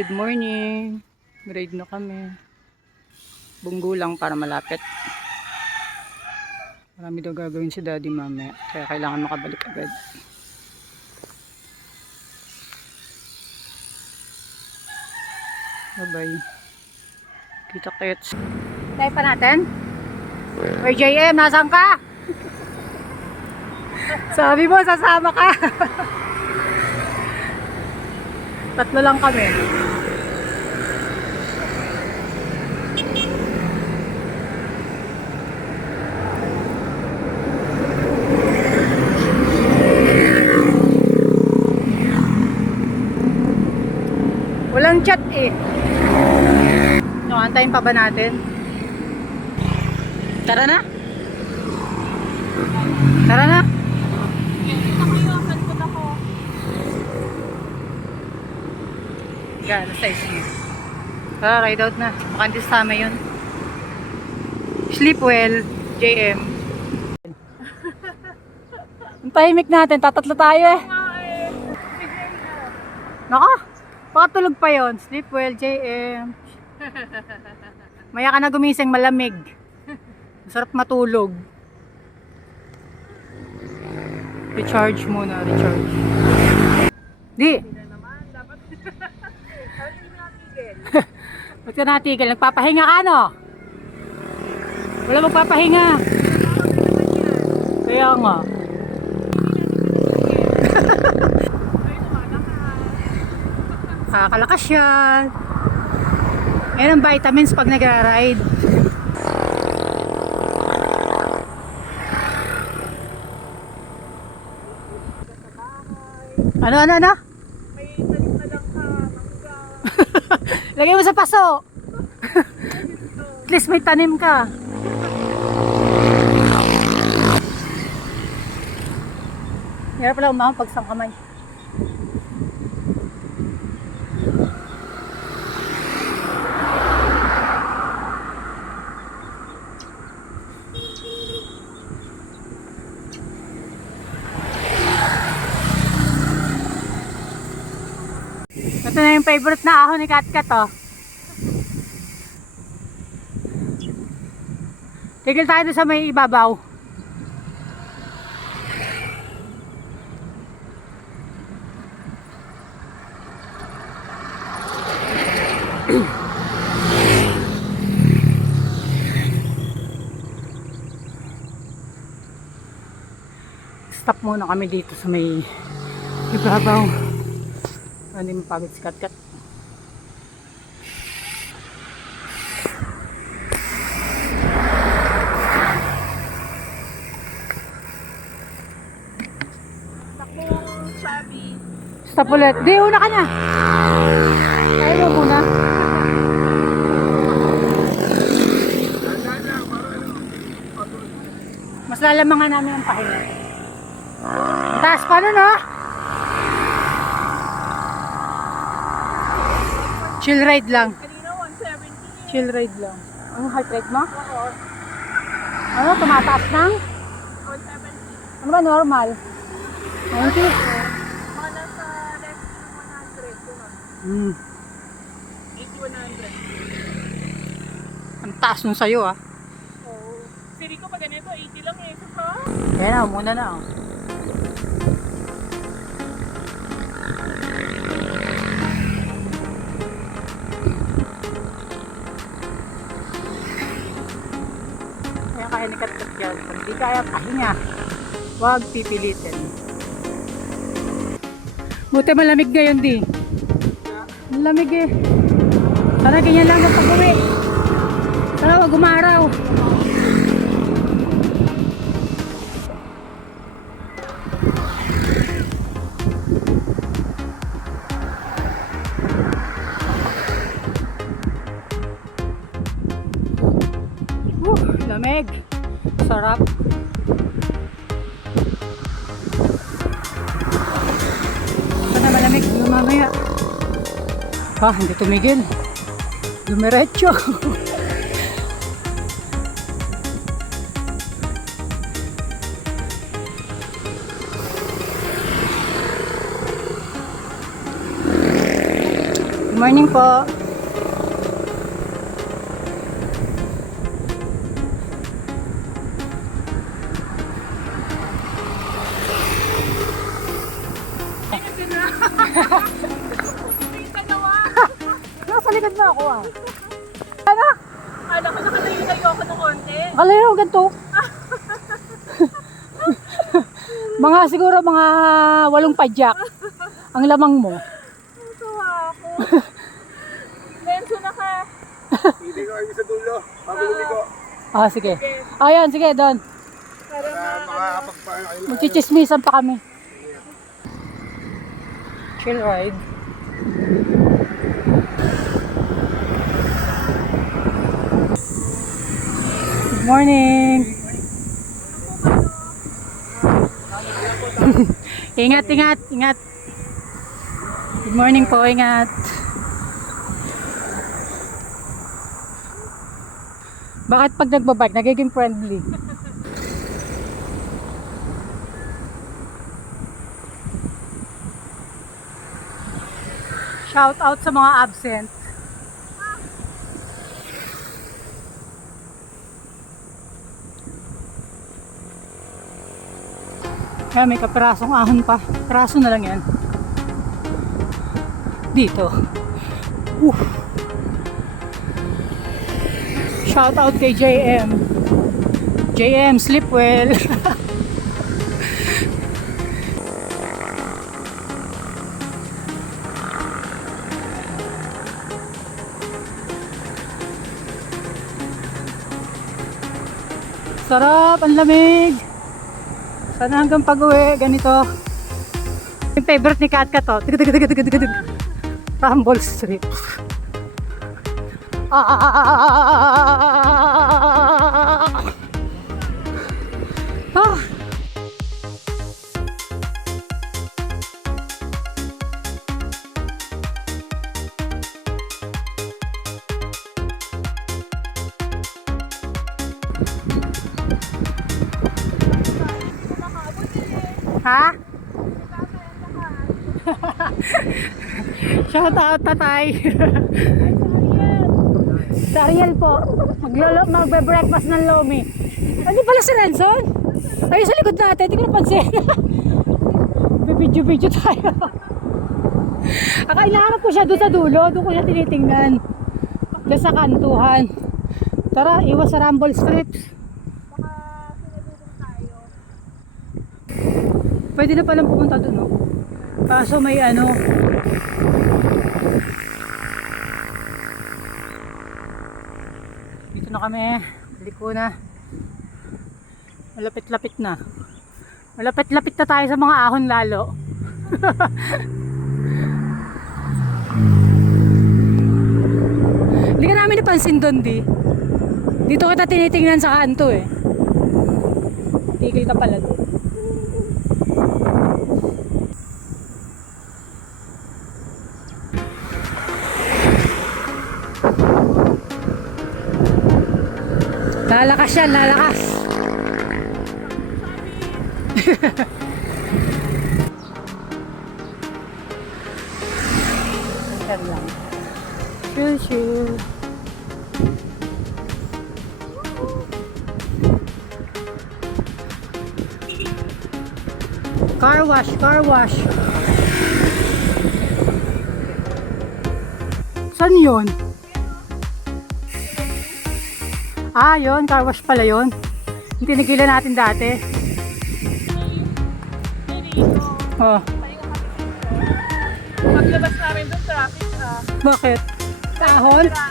good morning. Ride na kami. Bunggo lang para malapit. Marami daw gagawin si daddy mamaya. Kaya kailangan makabalik agad. Bye-bye. Kita kits. Tayo pa natin? Oy JM, nasan ka? Sabi mo, sasama ka. Tatlo lang kami. Walang chat eh. No, antayin pa ba natin? Tara na. Tara na. Yan, size niya. Tara, ride out na. Makantis tama yun. Sleep well, JM. Ang tahimik natin, tatatlo tayo eh. Naka, pakatulog pa yon. Sleep well, JM. Maya ka na gumising, malamig. Masarap matulog. Recharge muna, recharge. Di. Ba't ka natigil? Nagpapahinga ka, no? Wala magpapahinga. Kaya nga. Kalakas yan. Yan ang vitamins pag nagra-ride. Ano? May talim na lang ka, mangga. Lagay mo sa paso. At least may tanim ka. Hirap pala umahon pag sang kamay. Ito na yung favorite na ahon ni Katkat, oh. Tigil tayo doon sa may ibabaw. Stop muna kami dito sa may ibabaw. Hindi mapagod si Katkat. Stop ulit. Di, una ka na. Ayaw mo muna. Mas lalamangan namin ang pahinga. Taas pa nun, no? Chill ride lang. Kanina 170. Chill ride lang. Ano heart rate mo? Oo. Ano? Tumataas ng? 170. Ano ba normal? 90? Mga nasa less than 100. Diba? 80, 100. Ang taas nung sayo, ah. Oo. Si Rico pa ganito, 80 lang eh. Saka? Kaya na, muna na, oh. Kaya ni Katkat yan. Kung hindi kaya pahinga, huwag pipilitin. Buti malamig ngayon, di. Malamig eh. Sana ganyan lang ang pag-uwi. Sana huwag umaraw. Lamig. Sarap. Sana malamig mamaya. Hindi tumigil. Dumiretso. Morning po. Nasa likod na ako ah. Ano? Alam ko nakalayo-layo ako ng konti. Kalayo ganito. Siguro mga 8 padyak ang lamang mo. Natuwa ako. Lenso na ka. Hindi ko kayo sa dulo. Pabili ko. Ah, sige. Ayan, sige, doon. Para Makakapagpaano kayo. Magchichismisan pa kami. Chill ride. Good morning. Ingat, ingat, ingat. Good morning po, ingat. Bakit pag nagbabike, nagiging friendly? Shout out sa mga absent. Kaya may kapirasong ahon pa. Piraso na lang yan. Dito. Shout out kay JM. JM, sleep well. Sarap, ang lamig. Sana hanggang pag-uwi, ganito. Yung favorite ni Kat to. Rumble Strip. Ah. Ha? Shout out tatay. Sa Ariel po. Magbe-breakfast ng Lomi. Ano pala si Renson? Ay, sa likod natin. Hindi ko napansin. Bibidyo-bidyo tayo. Kailangan ko siya doon sa dulo. Doon ko siya tinitingnan. Doon sa kantuhan. Tara, iwas sa rumble strips. Pwede na palang pumunta doon, no? Kaso may ano. Dito na kami. Liko na. Malapit-lapit na. Malapit-lapit na tayo sa mga ahon lalo. Hindi ka namin napansin doon, di. Dito kita tinitingnan sa kanto eh. Tigil ka pala doon. Lalakas yan, lalakas. Chill, chill. Car wash, car wash. Saan yun? Ah, yun. Car wash pala yun. Yung tinigilan natin dati. Oh. paglabas namin doon, traffic Bakit? Sa ahon? sa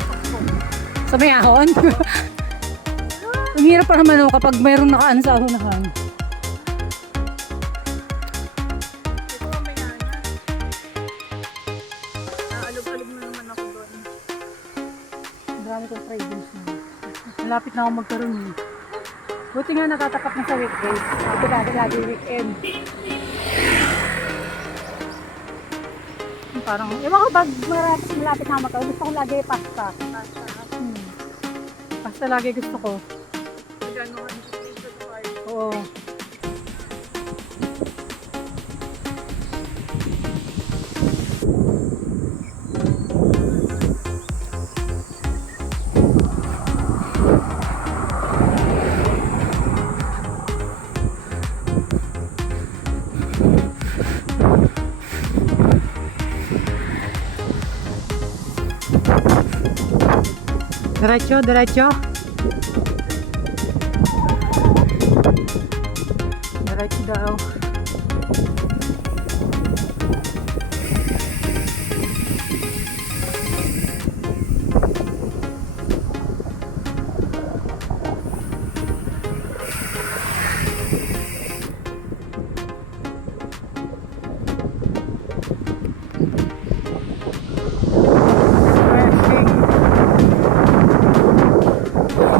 tuktok. Sa may ahon? Ang hirap pa naman kapag mayroong nakaan sa ahonahan. Ito mamaya na. Naalog-alog na naman ako doon. Marami kong Fridays na. Malapit na ako magkaroon eh. Buti nga natatapat na sa weekdays. Ito lagi weekend. Parang, ewan ko bag malapit na ako magkaroon. Gusto ko lagi pasta. Pasta lagi gusto ko. Gano'n, dito sa park. Oo. Diretso, diretso. Diretso daw.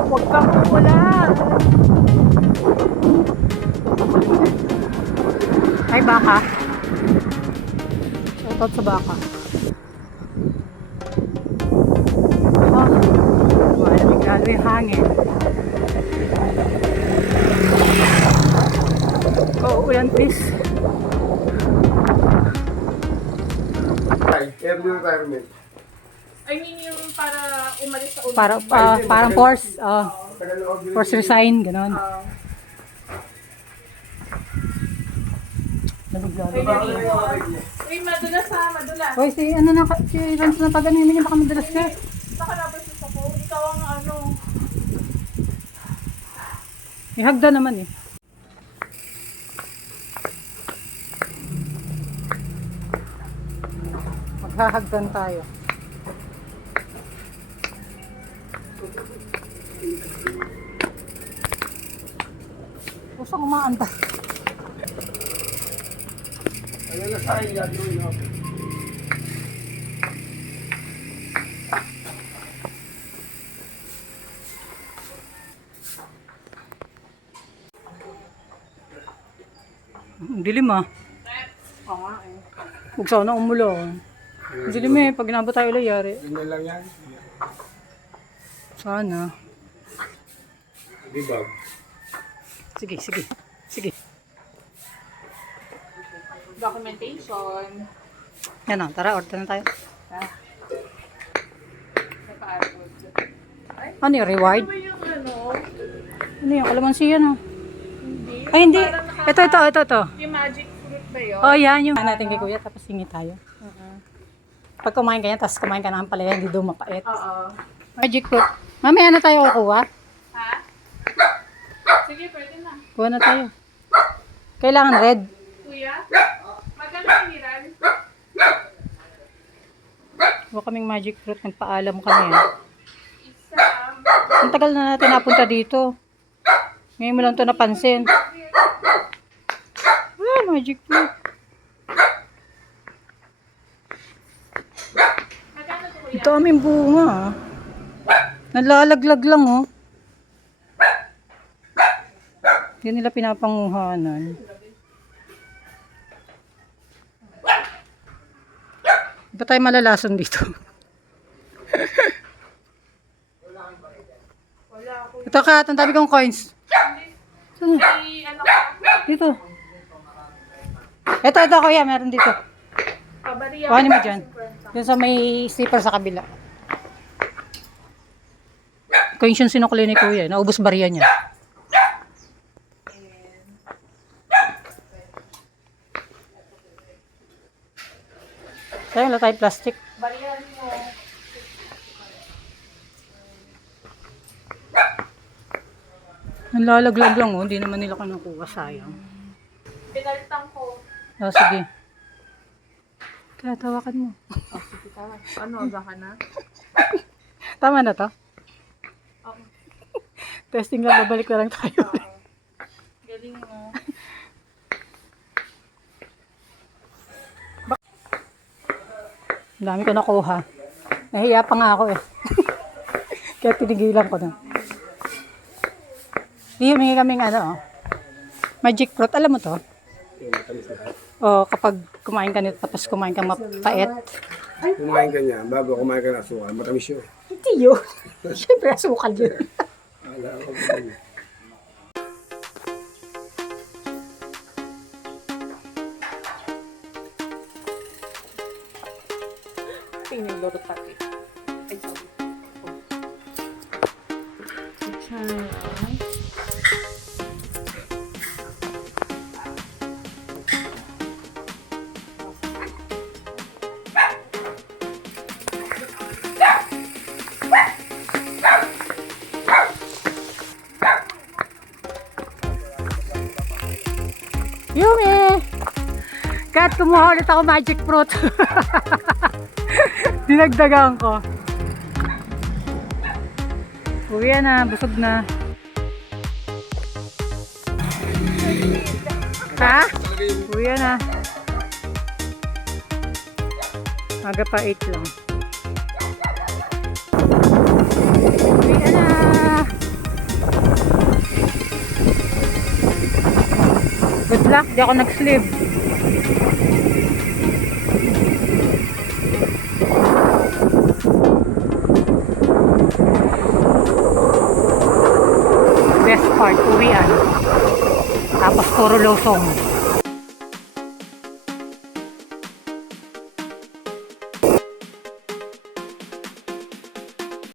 Huwag kang wala. Ay, baka. Shoutout sa baka. Oh, wala bigla yung hangin. Ulan, please. Early retirement. I mean yung para umalis sa ulo. Parang force, Tagal na order. force resign, gano'n. Uy, madulas ha, madulas. Hoy, si Rans na pag ano yun, baka madalas ka. Nakalabas sa ako. Ikaw ang ano. May hagda naman eh. Maghahagdan tayo. Pusang umaanda. Ano na sa akin gagawin ako? Ang dilim ah. Oo nga eh. Huwag sana umulan. Ang dilim eh. Pag inabot tayo ulit, yari. Ganyan lang yan. Sana. Diba? Sige, sige. Sige. Documentation. Yan o, tara, order na tayo. Naka-upload. Ano yung reward? Ano ba yung ano? Ano yung kalamansi yan oh? Hindi. Ay, hindi. Parang Ito. Yung magic fruit ba yun? Oh, yan yung natin kay kuya, tapos hingi tayo. Pag kumain ka yan, tapos kumain ka ng palaya, hindi daw mapait. Oo. Magic fruit. Mamaya na tayo kukuha. Ha? Sige, pwede na. Kuha na tayo. Kailangan red. Kuya? Magkano hiniran? Kuha kaming magic fruit, nagpaalam kami. Isa. Ang tagal na natin napunta dito. Ngayon mo lang ito napansin. Magic fruit. Magkano to kuya? Ito aming bunga ah. Nalalaglag lang oh. Hindi nila pinapanguhanan. Ba tayo malalason dito? Wala ako. Ito ka, ang dami kong coins. Saan? May ano ka? Dito. Ito kuya, meron dito. Pabariya. Kuhanin mo dyan. Yung sa may slipper sa kabila. Coins yung sinukli ni kuya. Naubos bariya niya. Tayo, wala tayo plastic. Bariyan mo. Ang lalaglag lang oh. Hindi naman nila kinukuha. Sayang. Pinalitan ko. Oh, sige. Kaya tawakan mo. Sige tawa. Ano, baka na? Tama na to? Oo. Testing lang, babalik na lang tayo. Galing mo. Ang dami ko nakuha. Nahiya pa nga ako eh. Kaya tinigilan ko na. Di humingi kaming ano oh. Magic fruit, alam mo to? O kapag kumain ka nito tapos kumain ka mapait. Kumain ka niya, bago kumain ka ng asukal, matamis yun. Hindi yun. Siyempre asukal yun. Wala ako ba? Tingnan loro pati. Ay, sorry. Kaya kumuha ulit ako magic fruit. Dinagdagan ko. Uwi na, busog na. Ha? Uwi na. Aga pa 8 lang. Uwi na. Good luck, di ako nag-sleep. Best part, uwian. Tapos puro losong.